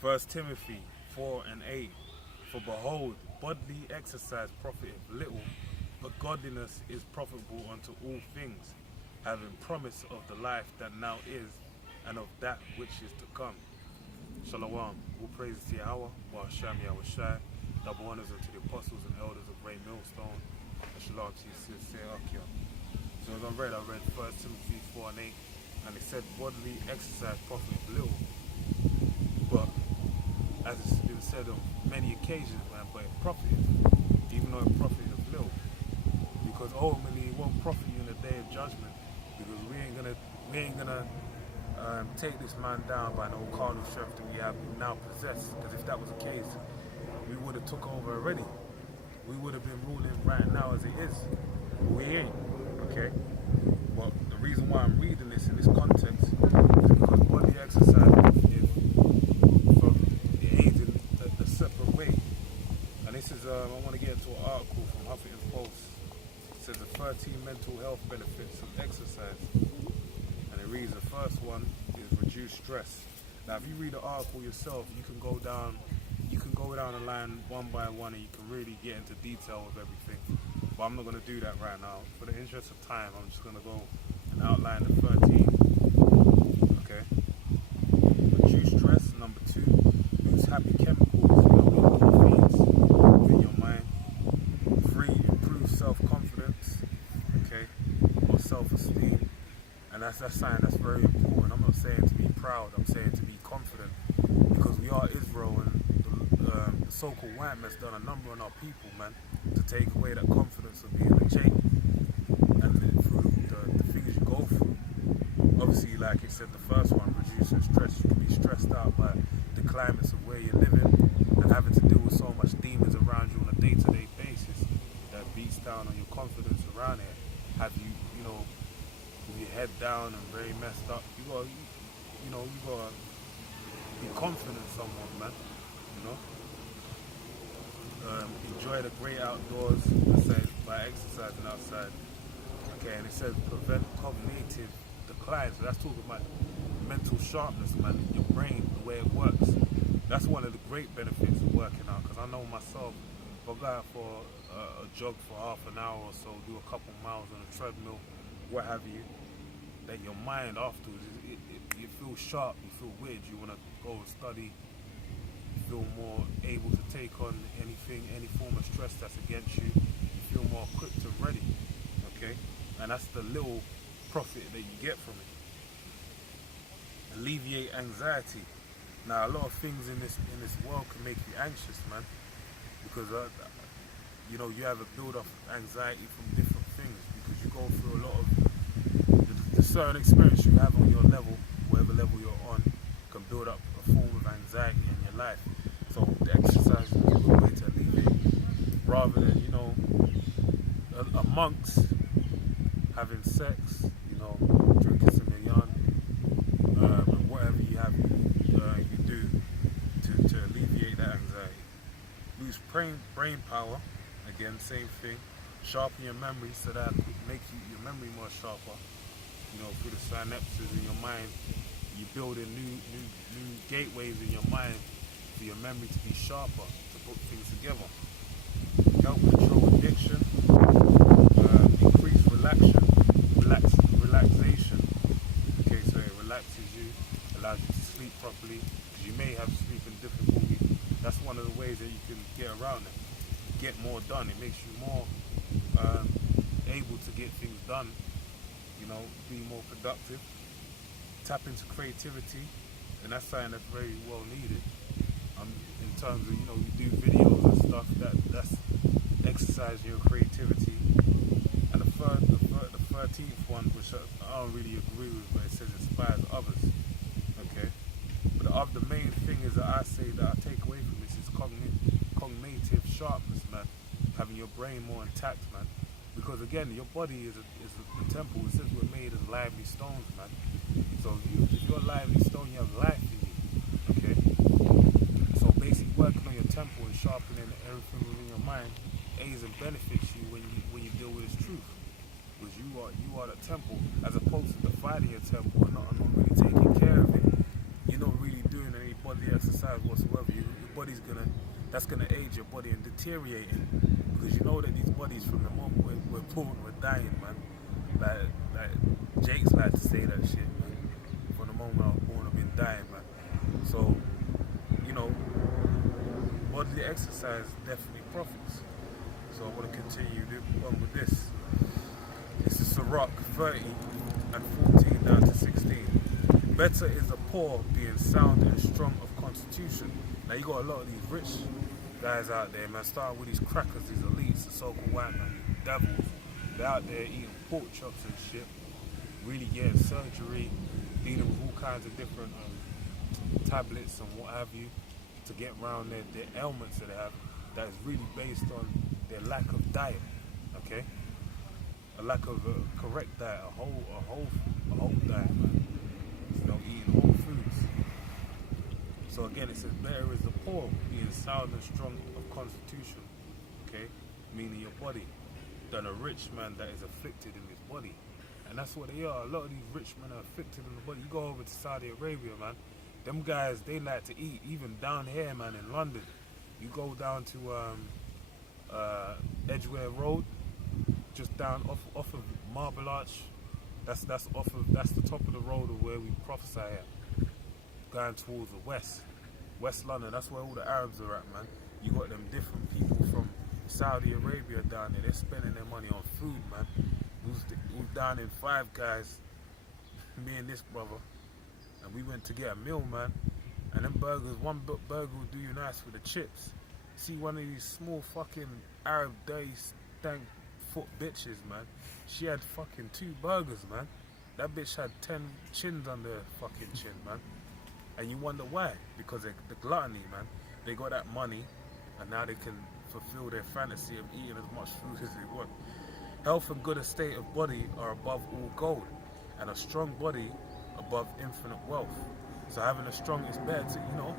1 Timothy 4:8. For behold, bodily exercise profiteth little, but godliness is profitable unto all things, having promise of the life that now is, and of that which is to come. Shalom. All praises to Yahweh, Bahasham Yahushai. Double honors unto the apostles and elders of Great Millstone. And shalom to your sister Akia. So as I read 1 Timothy 4:8, and it said bodily exercise profiteth little, but as it's been said on many occasions, man, but it profiteth, even though it profiteth little, because ultimately it won't profit you in the day of judgment, because we ain't gonna take this man down by no carnal strength that we have now possessed. Because if that was the case, we would have took over already. We would have been ruling right now as it is. But we ain't. Okay. Well, the reason why I'm reading this in this context is because body exercise is it aids in a separate way. And this is I want to get into an article from Huffington Post. It says the 13 mental health benefits of exercise. And it reads, the first one is reduce stress. Now if you read the article yourself, you can go down the line one by one and you can really get into detail with everything. But I'm not going to do that right now. For the interest of time, I'm just going to go and outline the 13. Okay. Reduce stress. Number 2, boost happy chemicals, endorphins within your mind. 3, improve self-confidence. Okay. Or self-esteem. And that's something that's very important. I'm not saying to be proud, I'm saying to be confident, because we are Israel, and the so-called white man's done a number on our people, man, to take away that confidence of being a chain. And through the things you go through, obviously, like it said, the first one, reducing stress. You can be stressed out by the climates of where you're living and having to deal with so much demons around you on a day-to-day basis that beats down on your confidence around it. Have you, with your head down and very messed up, you gotta be confident someone, man. Enjoy the great outdoors, let's say, by exercising outside. Okay, and it says prevent cognitive decline. So that's talking about mental sharpness, man. Your brain, the way it works. That's one of the great benefits of working out. Because I know myself, if I go out for a jog for half an hour or so, do a couple miles on a treadmill, what have you, that your mind afterwards, you feel sharp, you feel weird, you want to go and study, you feel more able to take on any form of stress that's against you, you feel more equipped and ready, okay? And that's the little profit that you get from it. Alleviate anxiety. Now, a lot of things in this world can make you anxious, man, because you have a build-up of anxiety from different things, because you go through a lot of the certain experience you have on your level, whatever level you're on, can build up a form of anxiety in your life. So the exercise is a good way to alleviate, rather than amongst having sex, drinking some yarn, and whatever you have you do to alleviate that anxiety. Boost brain power, again same thing. Sharpen your memory so that makes your memory more sharper. Through the synapses in your mind, you build in new gateways in your mind for your memory to be sharper, to put things together. Help control addiction, increase relaxation. Okay, so it relaxes you, allows you to sleep properly, because you may have sleeping difficulty. That's one of the ways that you can get around it. Get more done. It makes you more able to get things done. Be more productive, tap into creativity, and that's something that's very well needed. In terms of, you do videos and stuff, that's exercising your creativity. And the 13th one, which I don't really agree with, but it says inspires others. Okay, but the main thing is that I say that I take away from this is cognitive sharpness, man. Having your brain more intact, man. Because again, your body is the temple. It says we're made of lively stones, man. So if you're a lively stone, you have life in you. Okay. So basically, working on your temple and sharpening everything within your mind aids and benefits you when you deal with this truth. Because you are the temple, as opposed to defiling your temple and not really taking care of it. You're not really doing any bodily exercise whatsoever, your body's that's gonna age your body and deteriorating, because you know that these bodies from the moment we're born, we're dying, man. Like Jake's like to say that shit, man. From the moment I was born, I've been dying, man. So, you know, bodily exercise definitely profits. So I want to continue on with this. This is Sirach 30 and 14 down to 16. Better is the poor being sound and strong of constitution. Now you got a lot of these rich guys out there, man, starting with these crackers, these elites, the so-called white man, these devils. They're out there eating pork chops and shit, really getting surgery, dealing with all kinds of different tablets and what have you to get around their ailments that they have, that is really based on their lack of diet, okay? A lack of a correct diet, a whole diet, man. You know, eating whole foods. So again, it says, better is the poor being sound and strong of constitution, okay? Meaning your body, than a rich man that is afflicted in his body. And that's what they are. A lot of these rich men are afflicted in the body. You go over to Saudi Arabia, man, them guys, they like to eat, even down here, man, in London. You go down to Edgware Road, just down off of Marble Arch. That's the top of the road of where we prophesy at. Going towards the West London. That's where all the Arabs are at, man. You got them different people from Saudi Arabia down there. They're spending their money on food, man. We was down in Five Guys, me and this brother, and we went to get a meal, man. And them burgers, one burger will do you nice with the chips. See one of these small fucking Arab dirty stank foot bitches, man. She had fucking 2 burgers, man. That bitch had 10 chins on her fucking chin, man. And you wonder why? Because the gluttony, man. They got that money, and now they can fulfill their fantasy of eating as much food as they want. Health and good estate of body are above all gold, and a strong body above infinite wealth. So having a strong is better to, you know,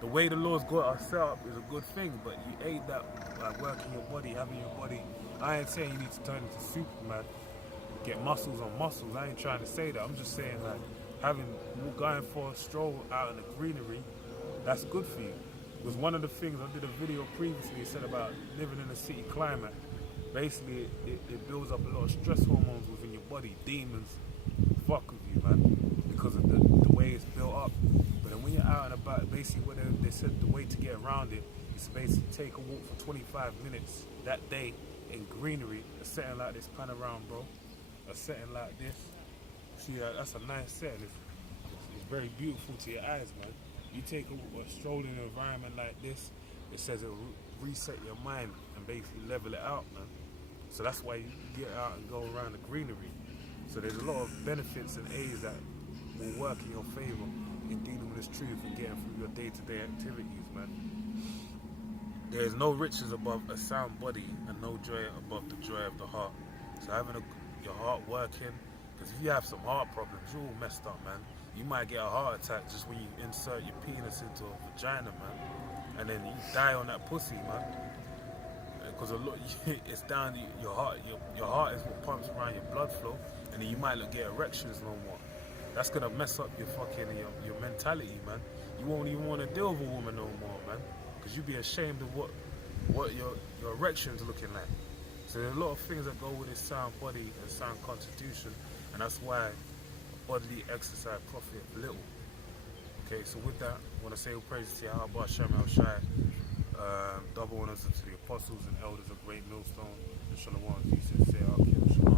the way the Lord's got us set up is a good thing, but you aid that by working your body, having your body. I ain't saying you need to turn into Superman, get muscles on muscles. I ain't trying to say that. I'm just saying, like, going for a stroll out in the greenery, that's good for you. It was one of the things I did a video previously. It said about living in a city climate. Basically, it builds up a lot of stress hormones within your body. Demons fuck with you, man, because of the way it's built up. But then when you're out and about, basically what they said the way to get around it is to basically take a walk for 25 minutes that day in greenery, a setting like this, pan around, bro. A setting like this. See, that's a nice setting. It's very beautiful to your eyes, man. You take a stroll in an environment like this, it says it'll reset your mind and basically level it out, man. So that's why you get out and go around the greenery. So there's a lot of benefits and aids that will work in your favor in dealing with this truth and getting through your day-to-day activities, man. There is no riches above a sound body and no joy above the joy of the heart. So having your heart working, because if you have some heart problems, you're all messed up, man. You might get a heart attack just when you insert your penis into a vagina, man. And then you die on that pussy, man. Because it's down to your heart. Your heart is what pumps around your blood flow, and then you might not get erections no more. That's gonna mess up your fucking your mentality, man. You won't even want to deal with a woman no more, man, because you'd be ashamed of what your erection's looking like. So there's a lot of things that go with this sound body and sound constitution, and that's why bodily exercise profit little. Okay, so with that, I want to say all praises to Yahweh Shem El Shai. Double honors to the apostles and elders of Great Millstone. And Shalom, Jesus, say, Shalom.